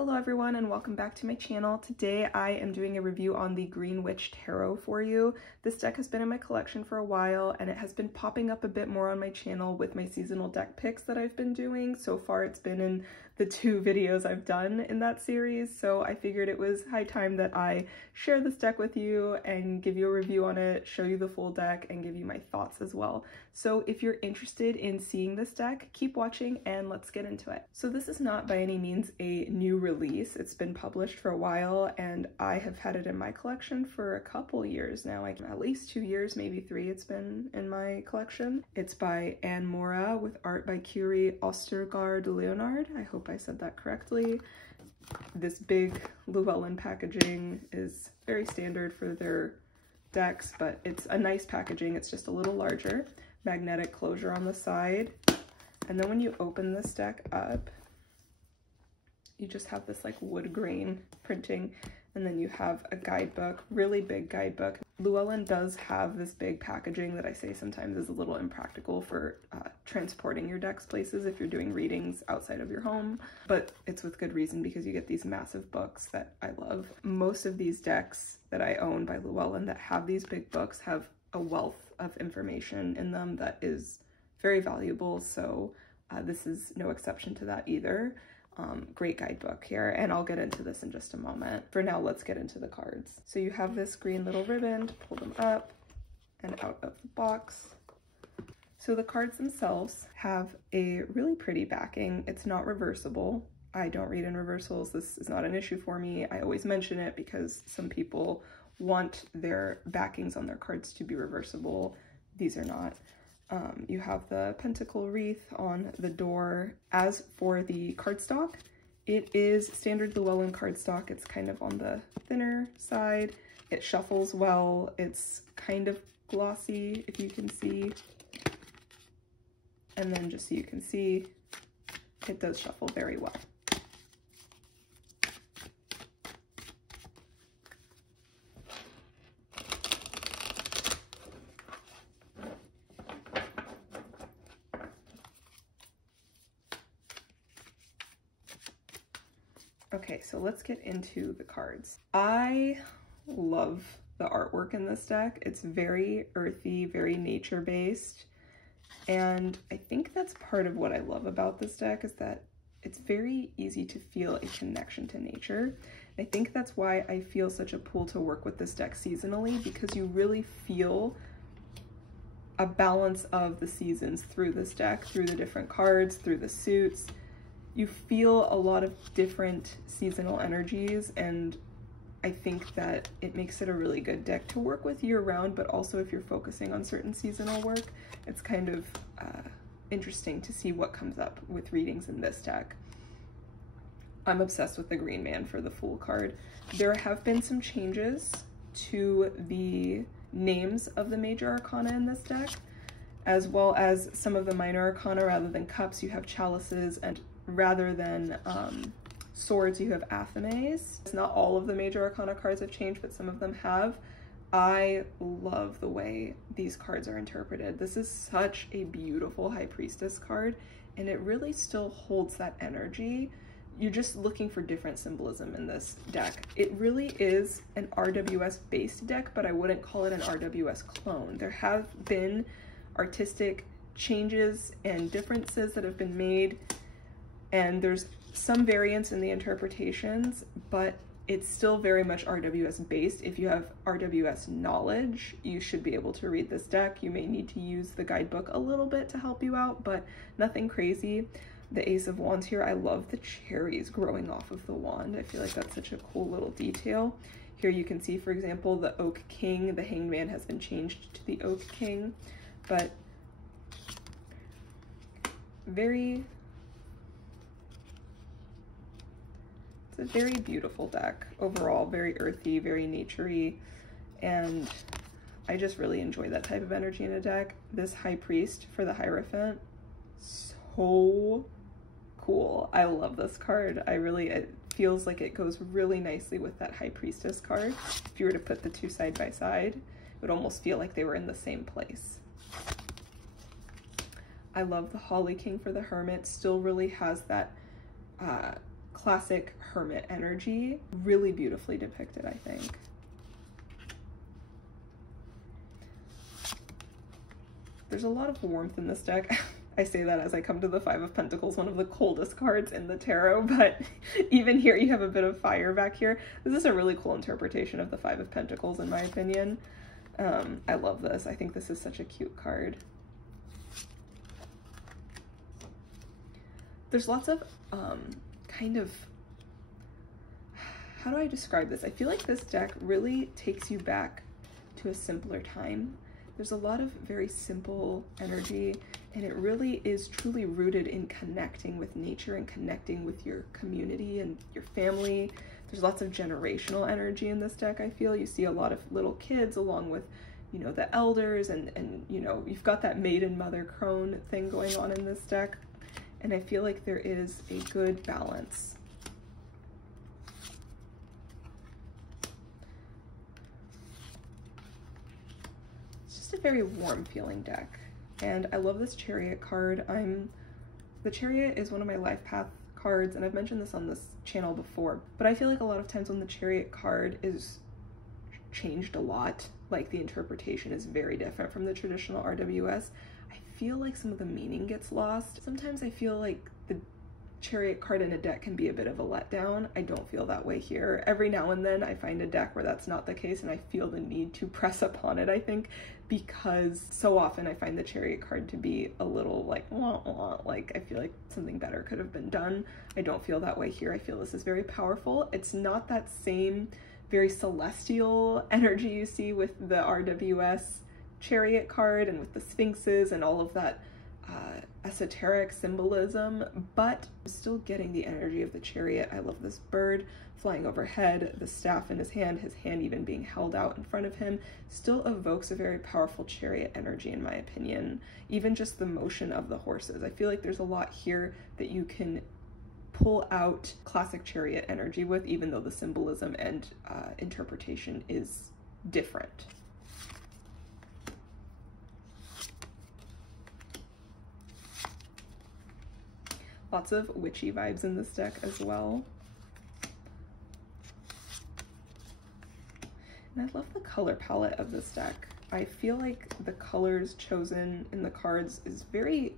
Hello everyone and welcome back to my channel. Today I am doing a review on the Greenwitch Tarot for you. This deck has been in my collection for a while and it has been popping up a bit more on my channel with my seasonal deck picks that I've been doing. So far it's been in the 2 videos I've done in that series, so I figured it was high time that I share this deck with you and give you a review on it, show you the full deck, and give you my thoughts as well. So if you're interested in seeing this deck, keep watching and let's get into it. So this is not by any means a new release. It's been published for a while and I have had it in my collection for a couple years now, like at least 2 years, maybe 3 it's been in my collection. It's by Moura with art by Kiri, Ostergaard, Leonard. I hope I said that correctly. This big Llewellyn packaging is very standard for their decks, but it's a nice packaging. It's just a little larger. Magnetic closure on the side. And then when you open this deck up, you just have this like wood grain printing, and then you have a guidebook, really big guidebook. Llewellyn does have this big packaging that I say sometimes is a little impractical for transporting your decks places if you're doing readings outside of your home, but it's with good reason because you get these massive books that I love. Most of these decks that I own by Llewellyn that have these big books have a wealth of information in them that is very valuable, so this is no exception to that either. Great guidebook here, and I'll get into this in just a moment. For now, let's get into the cards. So you have this green little ribbon to pull them up and out of the box. So the cards themselves have a really pretty backing. It's not reversible. I don't read in reversals. This is not an issue for me. I always mention it because some people want their backings on their cards to be reversible. These are not. You have the pentacle wreath on the door. As for the cardstock, it is standard Llewellyn cardstock. It's kind of on the thinner side. It shuffles well. It's kind of glossy, if you can see. And then just so you can see, it does shuffle very well. Okay, so let's get into the cards. I love the artwork in this deck. It's very earthy, very nature-based, and I think that's part of what I love about this deck is that it's very easy to feel a connection to nature. I think that's why I feel such a pull to work with this deck seasonally, because you really feel a balance of the seasons through this deck, through the different cards, through the suits. You feel a lot of different seasonal energies, and I think that it makes it a really good deck to work with year-round, but also if you're focusing on certain seasonal work, it's kind of interesting to see what comes up with readings in this deck. I'm obsessed with the Green Man for the Fool card. There have been some changes to the names of the major arcana in this deck, as well as some of the minor arcana. Rather than cups, you have chalices, and rather than swords, you have athames. It's not all of the major arcana cards have changed, but some of them have. I love the way these cards are interpreted. This is such a beautiful High Priestess card, and it really still holds that energy. You're just looking for different symbolism in this deck. It really is an RWS based deck, but I wouldn't call it an RWS clone. There have been artistic changes and differences that have been made, and there's some variance in the interpretations, but it's still very much RWS based. If you have RWS knowledge, you should be able to read this deck. You may need to use the guidebook a little bit to help you out, but nothing crazy. The Ace of Wands here, I love the cherries growing off of the wand. I feel like that's such a cool little detail. Here you can see, for example, the Oak King. The Hanged Man has been changed to the Oak King, but a very beautiful deck overall, very earthy, very naturey, and I just really enjoy that type of energy in a deck. This High Priest for the Hierophant, so cool. I love this card. It feels like it goes really nicely with that High Priestess card. If you were to put the two side by side, it would almost feel like they were in the same place. I love the Holly King for the Hermit. Still really has that classic hermit energy. Really beautifully depicted, I think. There's a lot of warmth in this deck. I say that as I come to the Five of Pentacles, one of the coldest cards in the tarot, but even here you have a bit of fire back here. This is a really cool interpretation of the Five of Pentacles, in my opinion. I love this. I think this is such a cute card. There's lots of kind of, how do I describe this? I feel like this deck really takes you back to a simpler time. There's a lot of very simple energy, and it really is truly rooted in connecting with nature and connecting with your community and your family. There's lots of generational energy in this deck, I feel. You see a lot of little kids along with, you know, the elders, and you know, you've got that maiden mother crone thing going on in this deck. And I feel like there is a good balance. A very warm feeling deck, and I love this Chariot card. The Chariot is one of my life path cards, and I've mentioned this on this channel before, but I feel like a lot of times when the Chariot card is changed a lot, like the interpretation is very different from the traditional RWS, I feel like some of the meaning gets lost. Sometimes I feel like the Chariot card in a deck can be a bit of a letdown. I don't feel that way here. Every now and then I find a deck where that's not the case, and I feel the need to press upon it, I think, because so often I find the Chariot card to be a little like, wah, wah, like I feel like something better could have been done. I don't feel that way here. I feel this is very powerful. It's not that same very celestial energy you see with the RWS Chariot card and with the Sphinxes and all of that esoteric symbolism, but I'm still getting the energy of the Chariot. I love this bird flying overhead, the staff in his hand even being held out in front of him, still evokes a very powerful Chariot energy, in my opinion. Even just the motion of the horses. I feel like there's a lot here that you can pull out classic Chariot energy with, even though the symbolism and interpretation is different. Lots of witchy vibes in this deck as well. And I love the color palette of this deck. I feel like the colors chosen in the cards is very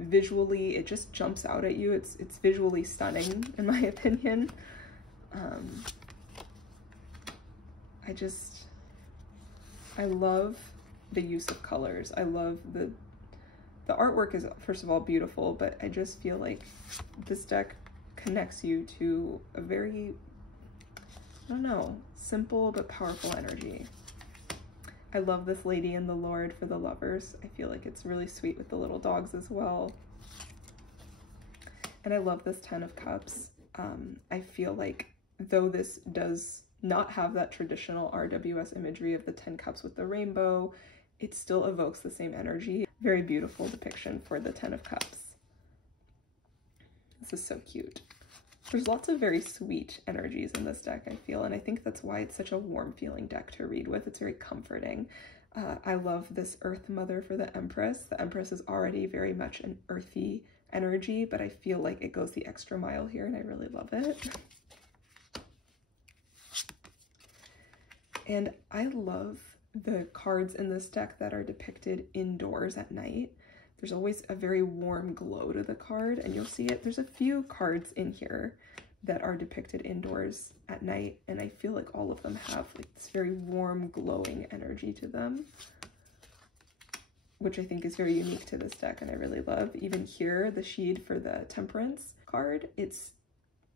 visually, it just jumps out at you. It's visually stunning, in my opinion. I love the use of colors. I love the artwork is, first of all, beautiful, but I just feel like this deck connects you to a very, I don't know, simple but powerful energy. I love this Lady and the Lord for the lovers. I feel like it's really sweet with the little dogs as well. And I love this 10 of Cups. I feel like though this does not have that traditional RWS imagery of the 10 Cups with the rainbow, it still evokes the same energy. Very beautiful depiction for the 10 of Cups. This is so cute. There's lots of very sweet energies in this deck, I feel, and I think that's why it's such a warm feeling deck to read with. It's very comforting. I love this Earth Mother for the Empress. The Empress is already very much an earthy energy, but I feel like it goes the extra mile here, and I really love it. And I love the cards in this deck that are depicted indoors at night. There's always a very warm glow to the card, and you'll see it. There's a few cards in here that are depicted indoors at night, and I feel like all of them have like this very warm, glowing energy to them, which I think is very unique to this deck and I really love. Even here, the Sheed for the Temperance card, it's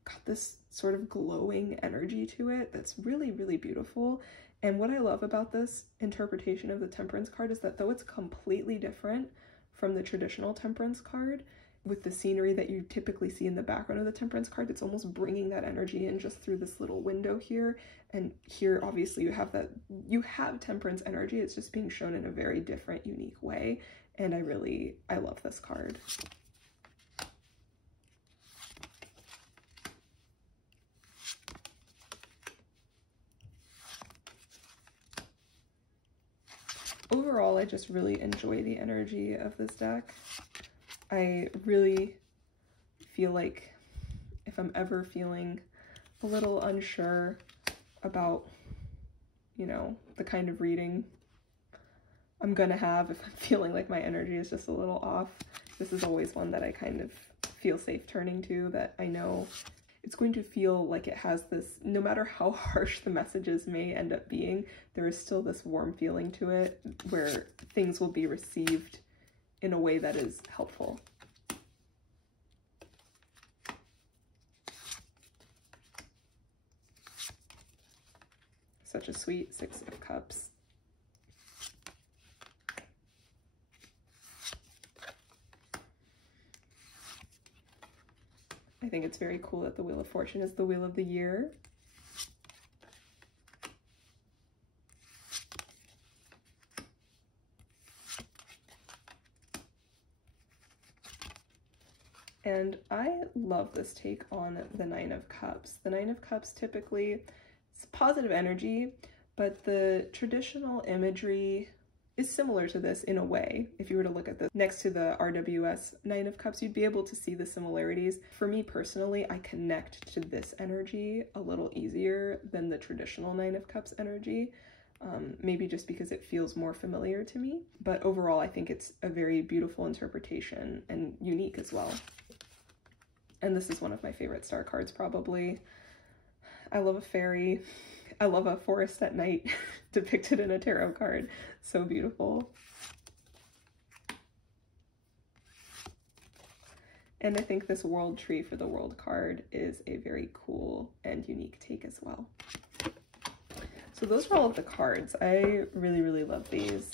got this sort of glowing energy to it that's really, really beautiful. And what I love about this interpretation of the Temperance card is that though it's completely different from the traditional Temperance card, with the scenery that you typically see in the background of the Temperance card, it's almost bringing that energy in just through this little window here. And here, obviously, you have Temperance energy. It's just being shown in a very different, unique way. And I love this card. Overall, I just really enjoy the energy of this deck. I really feel like if if I'm ever feeling a little unsure about, you know, the kind of reading I'm gonna have, if I'm feeling like my energy is just a little off, this is always one that I kind of feel safe turning to, that I know it's going to feel like it has this, no matter how harsh the messages may end up being, there is still this warm feeling to it where things will be received in a way that is helpful. Such a sweet Six of Cups. I think it's very cool that the Wheel of Fortune is the Wheel of the Year. And I love this take on the Nine of Cups. The Nine of Cups typically, it's positive energy, but the traditional imagery is similar to this in a way. If you were to look at this next to the RWS Nine of Cups, you'd be able to see the similarities. For me personally, I connect to this energy a little easier than the traditional Nine of Cups energy. Maybe just because it feels more familiar to me. But overall, I think it's a very beautiful interpretation and unique as well. And this is one of my favorite star cards, probably. I love a fairy. I love a forest at night depicted in a tarot card. So beautiful. And I think this world tree for the world card is a very cool and unique take as well. So those are all of the cards. I really, really love these.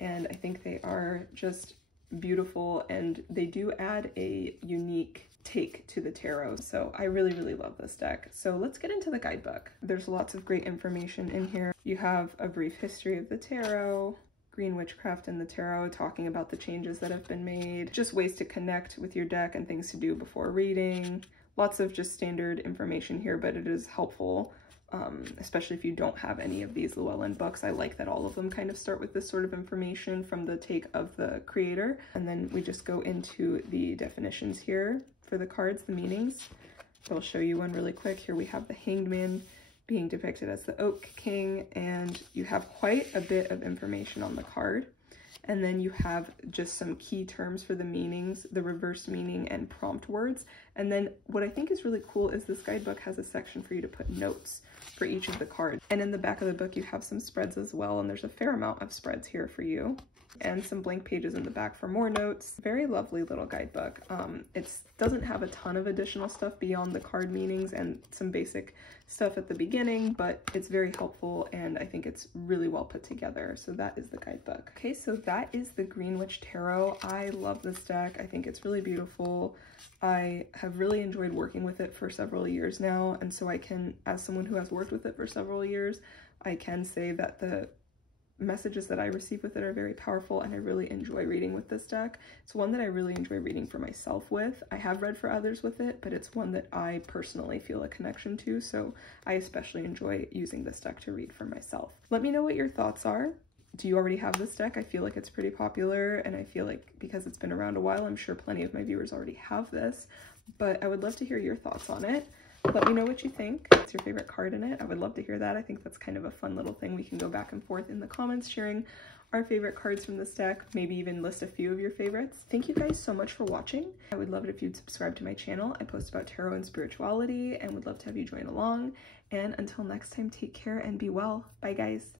And I think they are just beautiful, and they do add a unique take to the tarot. So I really, really love this deck. So let's get into the guidebook. There's lots of great information in here. You have a brief history of the tarot, green witchcraft in the tarot, talking about the changes that have been made, just ways to connect with your deck and things to do before reading. Lots of just standard information here, but it is helpful, especially if you don't have any of these Llewellyn books. I like that all of them kind of start with this sort of information from the take of the creator. And then we just go into the definitions here for the cards, the meanings. I'll show you one really quick. Here we have the Hanged Man being depicted as the Oak King, and you have quite a bit of information on the card. And then you have just some key terms for the meanings, the reverse meaning, and prompt words. And then what I think is really cool is this guidebook has a section for you to put notes for each of the cards. And in the back of the book, you have some spreads as well, and there's a fair amount of spreads here for you. And some blank pages in the back for more notes. Very lovely little guidebook. It doesn't have a ton of additional stuff beyond the card meanings and some basic stuff at the beginning, but it's very helpful, and I think it's really well put together. So that is the guidebook. Okay, so that is the Greenwitch Tarot. I love this deck. I think it's really beautiful. I have really enjoyed working with it for several years now, and so I can, as someone who has worked with it for several years, I can say that the messages that I receive with it are very powerful, and I really enjoy reading with this deck. It's one that I really enjoy reading for myself with. I have read for others with it, but it's one that I personally feel a connection to, so I especially enjoy using this deck to read for myself. Let me know what your thoughts are. Do you already have this deck? I feel like it's pretty popular, and I feel like because it's been around a while, I'm sure plenty of my viewers already have this, but I would love to hear your thoughts on it. Let me know what you think. What's your favorite card in it? I would love to hear that. I think that's kind of a fun little thing. We can go back and forth in the comments sharing our favorite cards from this deck, maybe even list a few of your favorites. Thank you guys so much for watching. I would love it if you'd subscribe to my channel. I post about tarot and spirituality and would love to have you join along. And until next time, take care and be well. Bye guys.